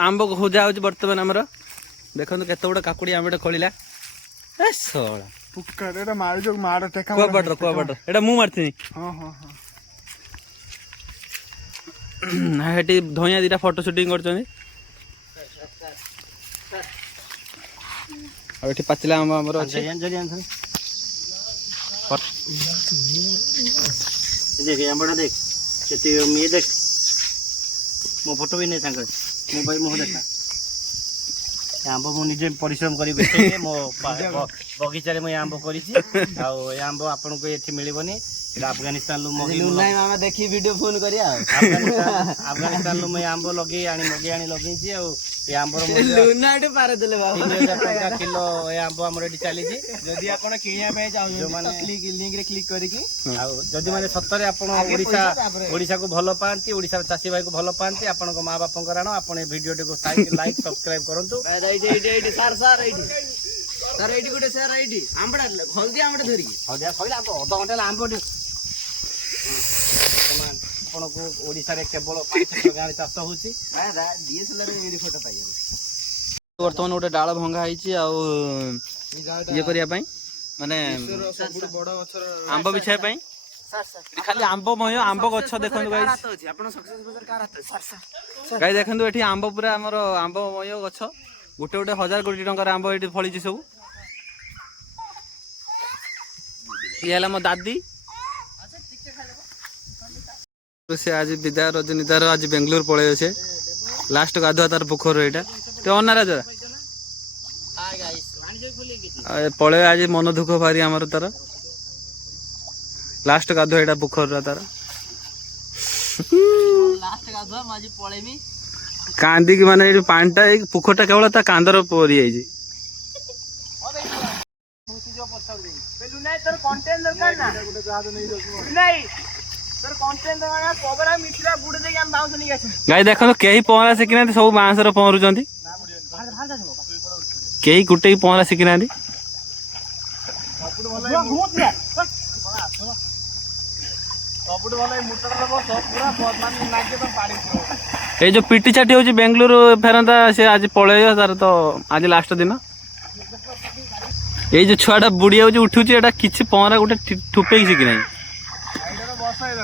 आंब खोजा हो बर्तमान आमर देखो केत गुड़ा काकुड़ी आम खोला कुआपटर मु मारती धइया दीटा फोटो सुटिंग कर पाचिला आंब आमर अच्छे देख आंबा देख ये देख मो फोटो भी नहीं सांग मो भाई मुह देखा आंब मुझे परिश्रम कर मो बगीचा में आंब कर आंब आपन को ये मिलबनी अफगानिस्तान मगे देखी वीडियो फोन कर अफगानिस्तान मैं आंब लगे मगे आनी लगे आंब किलो आंब आम चली जदि आप लिंक क्लिक करके माने सतरे ओडिशा को भल पाती ओडिशा चाषी भाई को भल पाती आपण माँ बापा राण आप वीडियो को लाइक सब्सक्राइब करूँ सर ये गोटे सर ये आंबड़ा हल्दी आंबड़ा धरिकी हल्दी अध घंटा आंब आपको ओडिशा रे केवल 5 गाँव चाष होची डीएसएलआर में फोटो पाई वर्तमान गोटे डाल भंगा ये करिया माने आंब बिछाई खाली आंबमय आंब गछ देखो गाई देखो ये आंब पूरा आमर आंबमय गछ गोटे गोटे 1000 कोटी टंकार आंब ये फली सब ये मो दादी से आज विदाय रजनीतार आज बेंगलोर पड़े अच्छे लास्ट गाधुआ तार पोखर यहाँ तो अनारा जरा पड़े आज मन दुख भारी आमर तार लास्ट गाधुआ यहाँ पोखर तार कांदी की माने पानीटा पोखरटा केवल कांदर परी जाइए गाई देख कहीं पहरा शिखिना सब बांसर पहरुंच कहीं गोटे पहरा शिखिना ये जो पिटी छाटी हो बेंगलुरु फेरंता से आज पलि तार तो आज लास्ट दिन ये जो छुआटा बुढ़िया उठू कि पहरा गोटे ठुपे शिखी ना